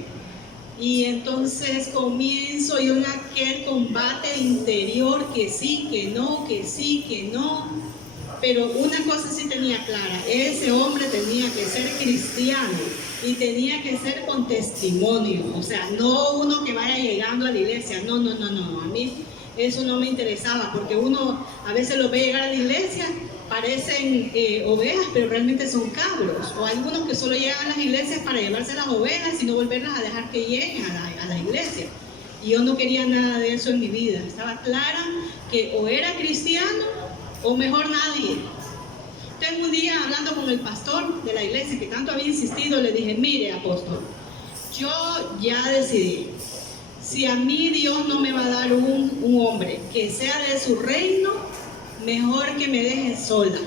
y entonces comienzo yo en aquel combate interior que sí, que no, que sí, que no, pero una cosa sí tenía clara, ese hombre tenía que ser cristiano y tenía que ser con testimonio, o sea, no uno que vaya llegando a la iglesia, no, a mí eso no me interesaba, porque uno a veces los ve llegar a la iglesia, parecen ovejas, pero realmente son cabros, o algunos que solo llegan a las iglesias para llevarse las ovejas y no volverlas a dejar que lleguen a la iglesia. Y yo no quería nada de eso en mi vida, estaba clara que o era cristiano o mejor nadie. Entonces un día hablando con el pastor de la iglesia que tanto había insistido, le dije, mire apóstol, yo ya decidí, si a mí Dios no me va a dar un hombre que sea de su reino, mejor que me deje sola,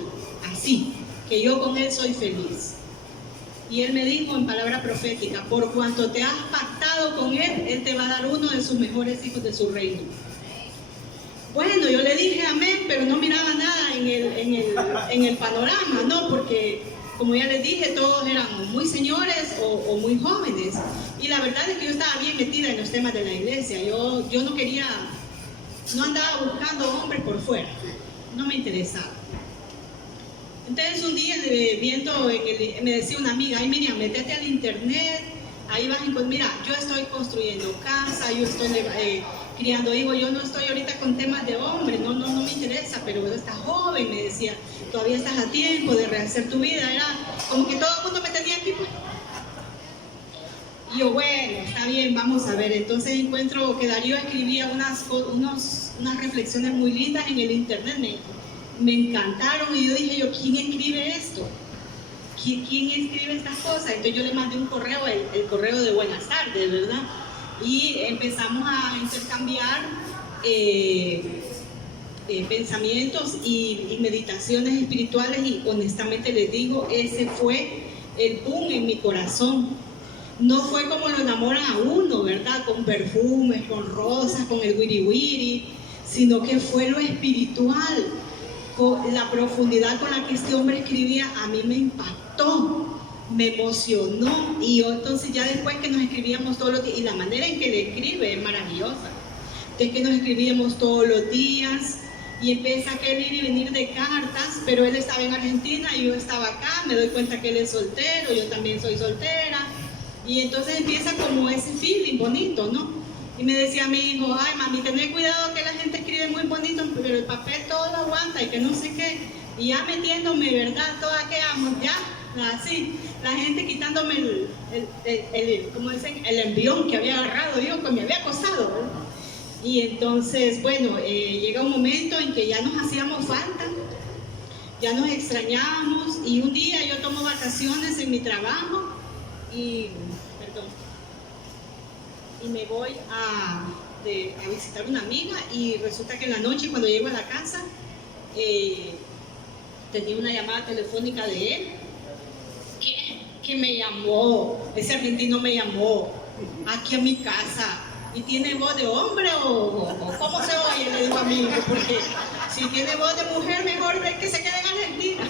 así, que yo con él soy feliz. Y él me dijo en palabra profética, por cuanto te has pactado con él, él te va a dar uno de sus mejores hijos de su reino. Bueno, yo le dije amén, pero no miraba nada en el panorama, ¿no? Porque como ya les dije, todos eran muy señores o muy jóvenes. Y la verdad es que yo estaba bien metida en los temas de la iglesia. Yo no andaba buscando hombres por fuera. No me interesaba. Entonces un día viendo, me decía una amiga, ay Miriam, métete al internet, ahí vas a encontrar, mira, yo estoy construyendo casa, yo estoy criando hijos, yo no estoy ahorita con temas de hombres, no me interesa, pero estás joven, me decía, todavía estás a tiempo de rehacer tu vida, era como que todo el mundo me tenía aquí, pues. Y yo, bueno, está bien, vamos a ver. Entonces encuentro que Darío escribía unas reflexiones muy lindas en el internet, me encantaron y yo dije, ¿quién escribe esto? ¿Quién escribe estas cosas? Entonces yo le mandé un correo, el correo de buenas tardes, ¿verdad? Y empezamos a intercambiar pensamientos y meditaciones espirituales y honestamente les digo, ese fue el boom en mi corazón. No fue como lo enamoran a uno, ¿verdad? Con perfumes, con rosas, con el wiri wiri, sino que fue lo espiritual. La profundidad con la que este hombre escribía a mí me impactó, me emocionó. Y yo entonces ya después que nos escribíamos todos los días, y la manera en que le escribe es maravillosa, de que nos escribíamos todos los días y empieza a querer ir y venir de cartas, pero él estaba en Argentina y yo estaba acá, me doy cuenta que él es soltero, yo también soy soltera. Y entonces empieza como ese feeling bonito, ¿no? Y me decía mi hijo, ay mami, tened cuidado que la gente escribe muy bonito, pero el papel todo lo aguanta y que no sé qué. Y ya metiéndome, ¿verdad? Toda que amo, ya, así. La gente quitándome ¿cómo dicen? El envión que había agarrado yo, que me había acosado, ¿verdad? Y entonces, bueno, llega un momento en que ya nos hacíamos falta, ya nos extrañábamos. Y un día yo tomo vacaciones en mi trabajo y me voy a visitar una amiga y resulta que en la noche cuando llego a la casa tenía una llamada telefónica de él que me llamó, ese argentino me llamó aquí a mi casa y tiene voz de hombre o cómo se oye, le digo a mi hijo, porque si tiene voz de mujer mejor de que se quede en Argentina.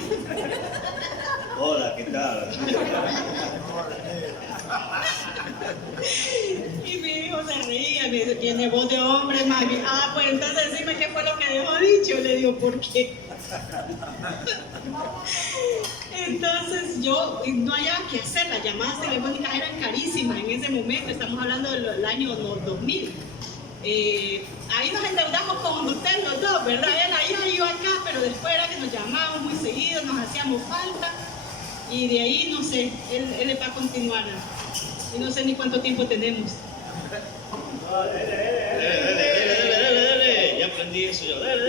Hola, ¿qué tal? Y mi hijo se reía, me dice, tiene voz de hombre, mami. Ah, pues entonces decime qué fue lo que dejó dicho. Le digo, ¿por qué? Entonces yo no hallaba qué hacer, las llamadas telefónicas eran carísimas en ese momento, estamos hablando del año 2000. Ahí nos endeudamos con usted los dos, ¿verdad? Él allá y yo acá, pero después era que nos llamábamos muy seguido, nos hacíamos falta y de ahí no sé, él va a continuar y no sé ni cuánto tiempo tenemos. Dale, ya aprendí eso yo, dale.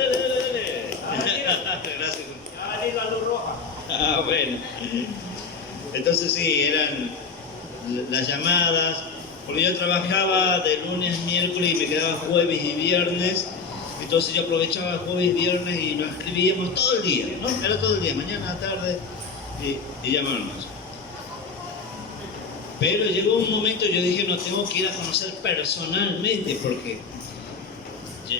Gracias. Ya va a venir la luz roja. Ah, bueno. Entonces sí, eran las llamadas, porque yo trabajaba de lunes, miércoles y me quedaba jueves y viernes. Entonces yo aprovechaba jueves y viernes y nos escribíamos todo el día, ¿no? Era todo el día, mañana, tarde y llamábamos. Pero llegó un momento, yo dije, no, tengo que ir a conocer personalmente, porque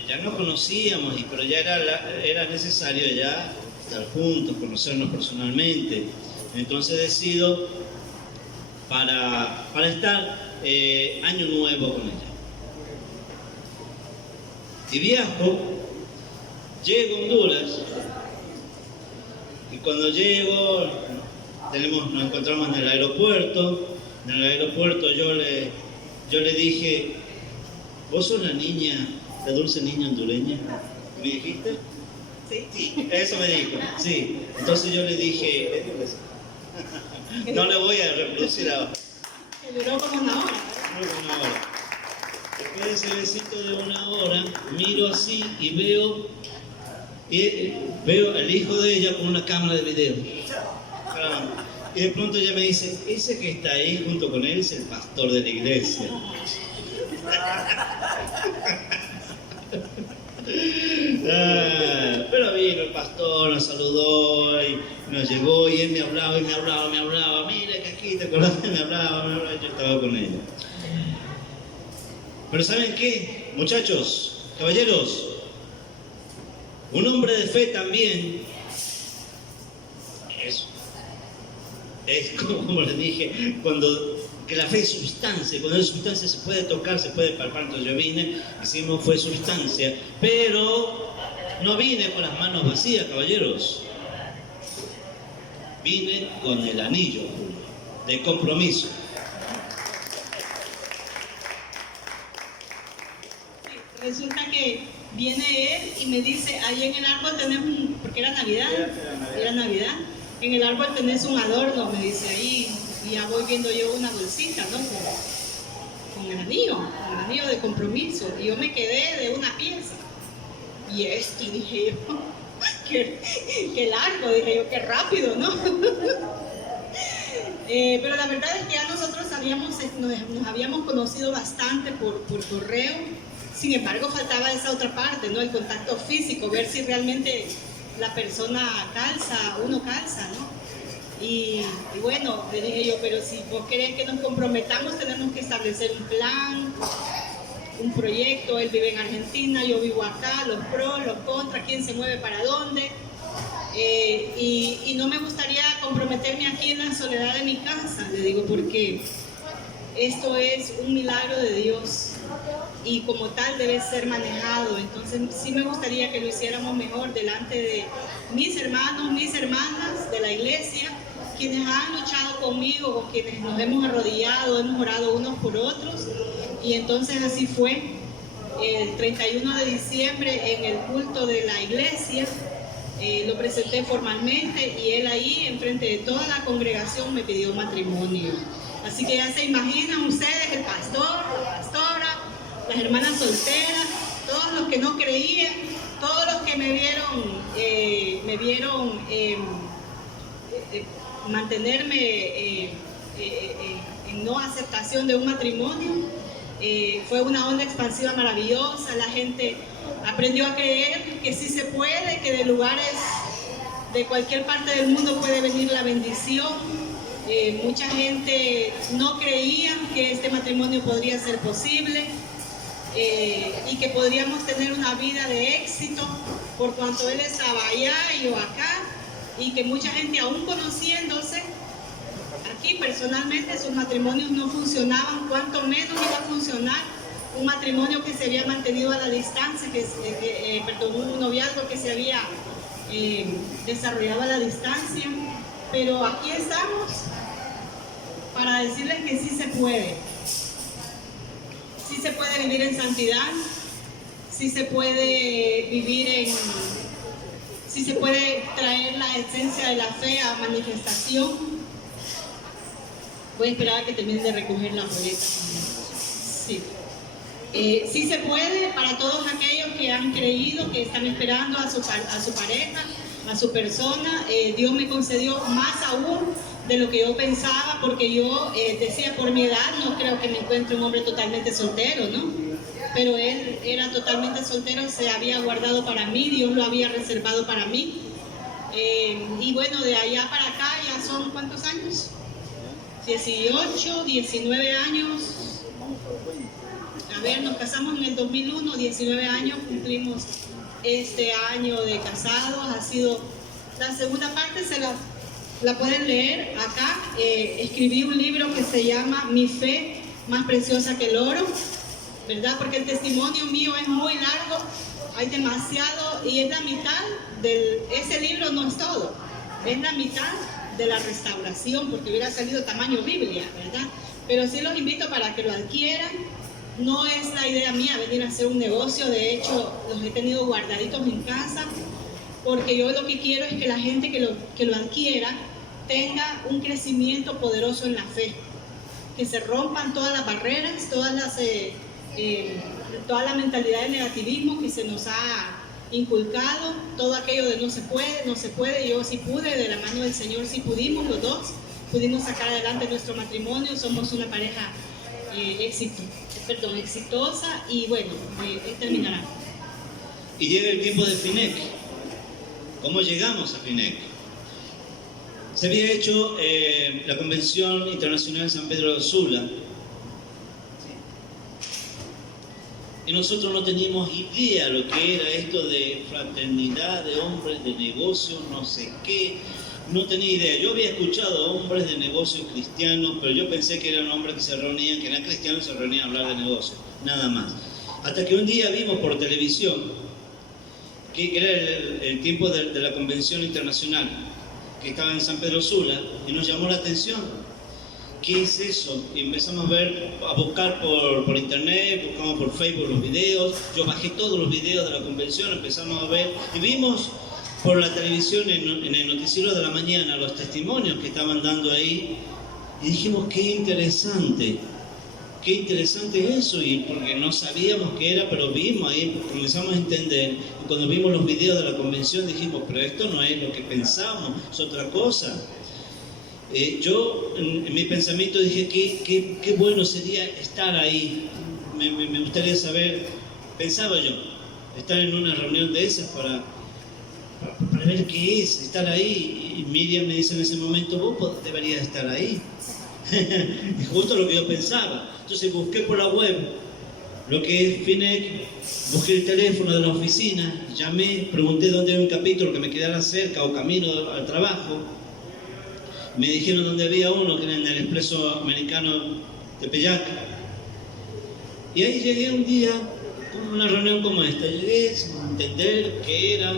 ya no conocíamos, pero ya era necesario ya estar juntos, conocernos personalmente. Entonces decido para estar año nuevo con ella. Y viajo, llego a Honduras, y cuando llego, nos encontramos en el aeropuerto. En el aeropuerto yo le dije, ¿vos sos la niña, la dulce niña hondureña? ¿Me dijiste? Sí, eso me dijo, sí. Entonces yo le dije, no le voy a reproducir ahora. Que duró como una hora. Después de ese besito de una hora, miro así y veo al hijo de ella con una cámara de video. Y de pronto ella me dice, ese que está ahí junto con él es el pastor de la iglesia. Pero vino el pastor, nos saludó y nos llevó y él me hablaba, mira que aquí te acordás, me hablaba, yo estaba con ella. Pero ¿saben qué? Muchachos, caballeros, un hombre de fe también es como les dije, que la fe es sustancia, cuando es sustancia se puede tocar, se puede palpar. Entonces yo vine, hicimos fue sustancia, pero no vine con las manos vacías, caballeros. Vine con el anillo de compromiso. Resulta que viene él y me dice, ahí en el árbol tenemos porque era Navidad, en el árbol tenés un adorno, me dice ahí, y ya voy viendo yo una bolsita, ¿no? Con el anillo de compromiso, y yo me quedé de una pieza. Y dije yo, qué largo, dije yo, qué rápido, ¿no? Pero la verdad es que ya nosotros nos habíamos conocido bastante por correo. Sin embargo, faltaba esa otra parte, ¿no? El contacto físico, ver si realmente la persona uno calza, ¿no? Y bueno, le dije yo, pero si vos querés que nos comprometamos, tenemos que establecer un plan, un proyecto. Él vive en Argentina, yo vivo acá, los pros, los contras, quién se mueve para dónde. Y no me gustaría comprometerme aquí en la soledad de mi casa, le digo, porque esto es un milagro de Dios y como tal debe ser manejado. Entonces sí me gustaría que lo hiciéramos mejor delante de mis hermanos, mis hermanas de la iglesia, quienes han luchado conmigo, con quienes nos hemos arrodillado, hemos orado unos por otros. Y entonces así fue. El 31 de diciembre en el culto de la iglesia lo presenté formalmente y él ahí enfrente de toda la congregación me pidió matrimonio. Así que ya se imaginan ustedes, el pastor, la pastora, las hermanas solteras, todos los que no creían, todos los que me vieron mantenerme en no aceptación de un matrimonio. Fue una onda expansiva maravillosa, la gente aprendió a creer que sí se puede, que de lugares de cualquier parte del mundo puede venir la bendición. Mucha gente no creía que este matrimonio podría ser posible y que podríamos tener una vida de éxito por cuanto él estaba allá y yo acá, y que mucha gente aún conociéndose aquí personalmente sus matrimonios no funcionaban, cuanto menos iba a funcionar un matrimonio que se había mantenido a la distancia, un noviazgo que se había desarrollado a la distancia. Pero aquí estamos para decirles que sí se puede. Sí se puede vivir en santidad, sí se puede sí se puede traer la esencia de la fe a manifestación. Voy a esperar a que terminen de recoger la boleta. Sí. Sí se puede para todos aquellos que han creído, que están esperando a su pareja, a su persona. Dios me concedió más aún de lo que yo pensaba, porque yo decía, por mi edad no creo que me encuentre un hombre totalmente soltero, ¿no? Pero él era totalmente soltero, se había guardado para mí, Dios lo había reservado para mí. Y bueno, de allá para acá ya son ¿cuántos años? 18, 19 años. A ver, nos casamos en el 2001, 19 años cumplimos este año de casados. Ha sido la segunda parte, la pueden leer acá. Escribí un libro que se llama Mi fe más preciosa que el oro, ¿verdad? Porque el testimonio mío es muy largo, hay demasiado, y es la mitad ese libro no es todo, es la mitad de la restauración, porque hubiera salido tamaño Biblia, ¿verdad? Pero sí los invito para que lo adquieran. No es la idea mía venir a hacer un negocio, de hecho los he tenido guardaditos en casa, porque yo lo que quiero es que la gente que lo adquiera tenga un crecimiento poderoso en la fe, que se rompan todas las barreras, toda la mentalidad de negativismo que se nos ha inculcado, todo aquello de no se puede. Yo sí pude, de la mano del Señor sí pudimos, los dos pudimos sacar adelante nuestro matrimonio, somos una pareja exitosa, y bueno, terminará. Y llega el tiempo de FINEC. ¿Cómo llegamos a FINEC? Se había hecho la Convención Internacional de San Pedro Sula, y nosotros no teníamos idea lo que era esto de fraternidad, de hombres de negocios, no sé qué. No tenía idea. Yo había escuchado hombres de negocios cristianos, pero yo pensé que eran hombres que se reunían, que eran cristianos y se reunían a hablar de negocios, nada más. Hasta que un día vimos por televisión que era el tiempo de la Convención Internacional, que estaba en San Pedro Sula, y nos llamó la atención. ¿Qué es eso? Y empezamos a buscar por internet, buscamos por Facebook los videos. Yo bajé todos los videos de la convención, empezamos a ver, y vimos por la televisión en el noticiero de la mañana los testimonios que estaban dando ahí, y dijimos, qué interesante eso, y porque no sabíamos qué era, pero vimos ahí, comenzamos a entender, y cuando vimos los videos de la convención dijimos, pero esto no es lo que pensamos, es otra cosa. Yo en mi pensamiento dije, qué bueno sería estar ahí, me gustaría saber, pensaba yo, estar en una reunión de esas para ver qué es, estar ahí. Y Miriam me dice en ese momento, vos deberías estar ahí. Y justo lo que yo pensaba. Entonces busqué por la web lo que es FINEC, busqué el teléfono de la oficina, llamé, pregunté dónde había un capítulo que me quedara cerca o camino al trabajo. Me dijeron dónde había uno, que era en el Expreso Americano de Peyac. Y ahí llegué un día, con una reunión como esta, llegué sin entender qué era,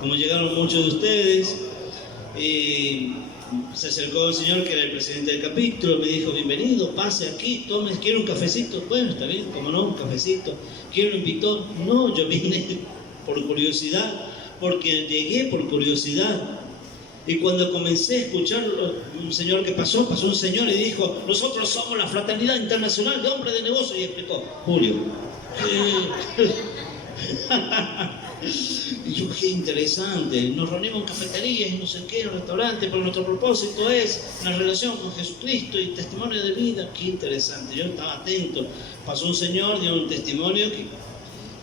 como llegaron muchos de ustedes. Se acercó el señor que era el presidente del capítulo, me dijo, bienvenido, pase aquí, tome, ¿quiere un cafecito? Bueno, está bien, como no, un cafecito. ¿Quién lo invitó? No, yo vine por curiosidad, porque llegué por curiosidad. Y cuando comencé a escuchar un señor que pasó un señor y dijo, nosotros somos la Fraternidad Internacional de Hombres de Negocios, y explicó, Julio. Y yo, qué interesante, nos reunimos en cafeterías y no sé qué, en restaurantes, pero nuestro propósito es la relación con Jesucristo y testimonio de vida. Qué interesante, yo estaba atento. Pasó un señor, dio un testimonio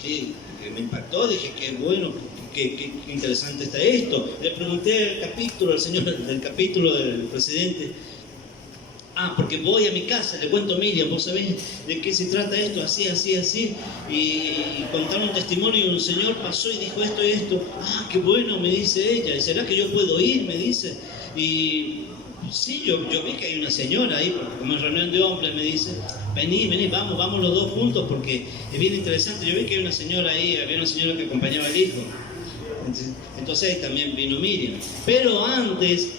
que me impactó, dije, qué bueno, qué interesante está esto. Le pregunté al señor del capítulo, del presidente, porque voy a mi casa, le cuento a Miriam, vos sabés de qué se trata esto, así, así, así, y contaron un testimonio y un señor pasó y dijo esto y esto. Qué bueno, me dice ella, ¿y será que yo puedo ir? Me dice. Y sí, yo vi que hay una señora ahí, porque como es reunión de hombres, me dice, vení, vamos los dos juntos, porque es bien interesante. Yo vi que hay una señora ahí, había una señora que acompañaba al hijo. Entonces también vino Miriam. Pero antes,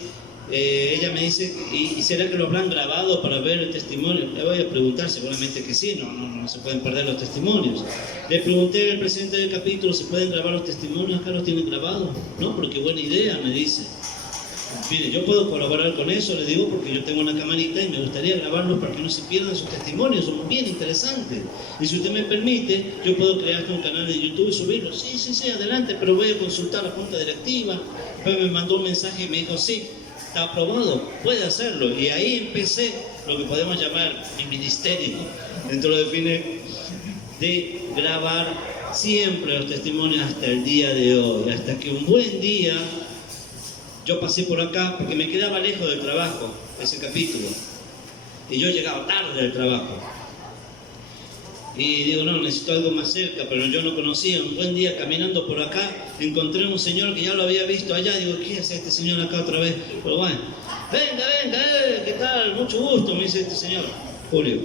ella me dice, ¿y será que lo habrán grabado para ver el testimonio? Le voy a preguntar, seguramente que sí, no se pueden perder los testimonios. Le pregunté al presidente del capítulo, ¿se pueden grabar los testimonios? ¿Acá los tienen grabados? No, porque buena idea, me dice. Mire, yo puedo colaborar con eso, le digo, porque yo tengo una camarita y me gustaría grabarlos para que no se pierdan sus testimonios, son bien interesantes. Y si usted me permite, yo puedo crear un canal de YouTube y subirlos. Sí, adelante, pero voy a consultar a la junta directiva. Después me mandó un mensaje y me dijo, sí, está aprobado, puede hacerlo. Y ahí empecé lo que podemos llamar mi ministerio, dentro de fines de grabar siempre los testimonios hasta el día de hoy, hasta que un buen día yo pasé por acá porque me quedaba lejos del trabajo, ese capítulo, y yo llegaba tarde del trabajo. Y digo, no, necesito algo más cerca, pero yo no conocía. Un buen día caminando por acá, encontré a un señor que ya lo había visto allá. Digo, ¿qué hace este señor acá otra vez? Pero bueno, venga, ¿qué tal? Mucho gusto, me dice este señor. Julio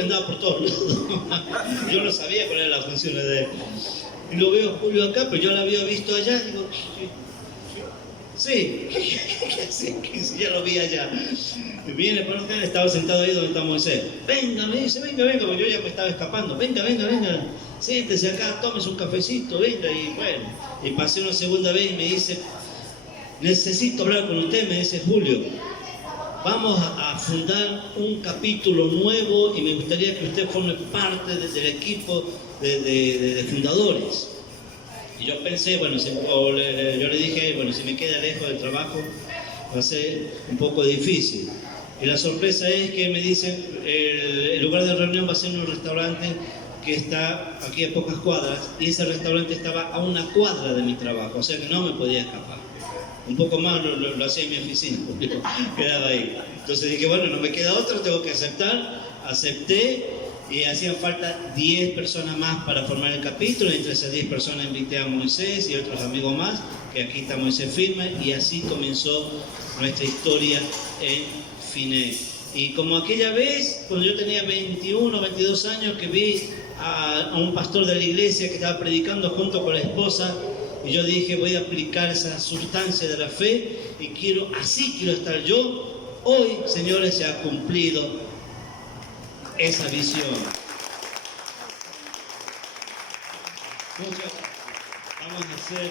andaba por todos lados. Yo no sabía cuál era la función de él. Y lo veo Julio acá, pero yo lo había visto allá. Digo, sí, que ya lo vi allá. Y viene para usted, estaba sentado ahí donde está Moisés. Venga, me dice, venga, porque yo ya me estaba escapando. Venga, siéntese acá, tómese un cafecito, venga. Y bueno, y pasé una segunda vez y me dice, necesito hablar con usted, me dice Julio. Vamos a fundar un capítulo nuevo y me gustaría que usted forme parte del equipo de fundadores. Y yo pensé, bueno, yo le dije, bueno, si me queda lejos del trabajo va a ser un poco difícil. Y la sorpresa es que me dicen, el lugar de reunión va a ser en un restaurante que está aquí a pocas cuadras, y ese restaurante estaba a una cuadra de mi trabajo, o sea que no me podía escapar. Un poco más lo hacía en mi oficina, porque quedaba ahí. Entonces dije, bueno, no me queda otra, tengo que aceptar. Acepté. Y hacían falta 10 personas más para formar el capítulo, y entre esas 10 personas invité a Moisés y otros amigos más, que aquí está Moisés firme, y así comenzó nuestra historia en Finé. Y como aquella vez, cuando yo tenía 21 o 22 años, que vi a un pastor de la iglesia que estaba predicando junto con la esposa, y yo dije, voy a aplicar esa sustancia de la fe, y así quiero estar yo. Hoy, señores, se ha cumplido esa visión. Muchos vamos a hacer.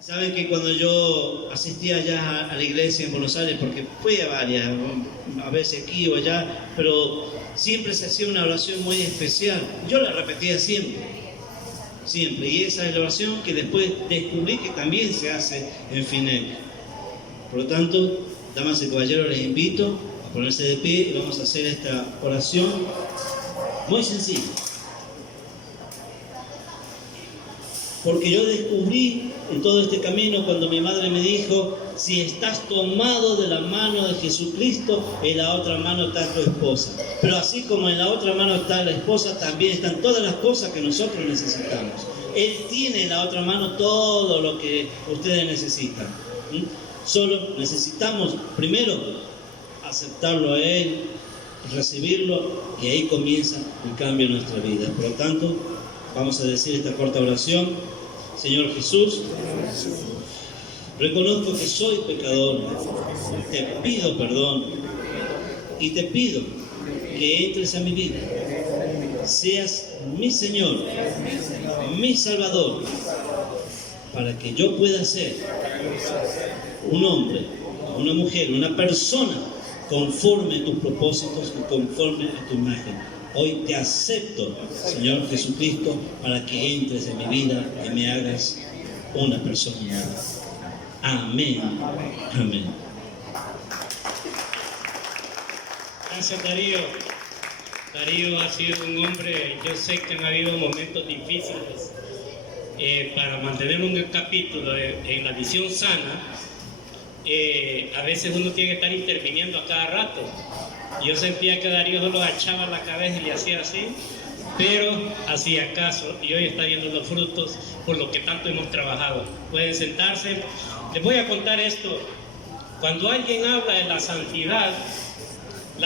Saben que cuando yo asistía allá a la iglesia en Buenos Aires, porque fui a varias, a veces aquí o allá, pero siempre se hacía una oración muy especial. Yo la repetía siempre, y esa es la oración que después descubrí que también se hace en Finé. Por lo tanto, damas y caballeros, les invito a ponerse de pie y vamos a hacer esta oración muy sencilla. Porque yo descubrí en todo este camino cuando mi madre me dijo, si estás tomado de la mano de Jesucristo, en la otra mano está tu esposa. Pero así como en la otra mano está la esposa, también están todas las cosas que nosotros necesitamos. Él tiene en la otra mano todo lo que ustedes necesitan. Solo necesitamos primero aceptarlo a Él, recibirlo, y ahí comienza el cambio en nuestra vida. Por lo tanto, vamos a decir esta corta oración. Señor Jesús, reconozco que soy pecador, te pido perdón y te pido que entres a mi vida, seas mi Señor, mi Salvador, para que yo pueda ser un hombre, una mujer, una persona conforme a tus propósitos y conforme a tu imagen. Hoy te acepto, Señor Jesucristo, para que entres en mi vida y me hagas una persona nueva. Amén. Amén. Gracias, Darío. Darío ha sido un hombre, yo sé que han habido momentos difíciles para mantener un capítulo en la visión sana. a veces uno tiene que estar interviniendo a cada rato. Yo sentía que Darío solo agachaba la cabeza y le hacía así, pero hacía caso y hoy está viendo los frutos por lo que tanto hemos trabajado. Pueden sentarse. Les voy a contar esto. Cuando alguien habla de la santidad,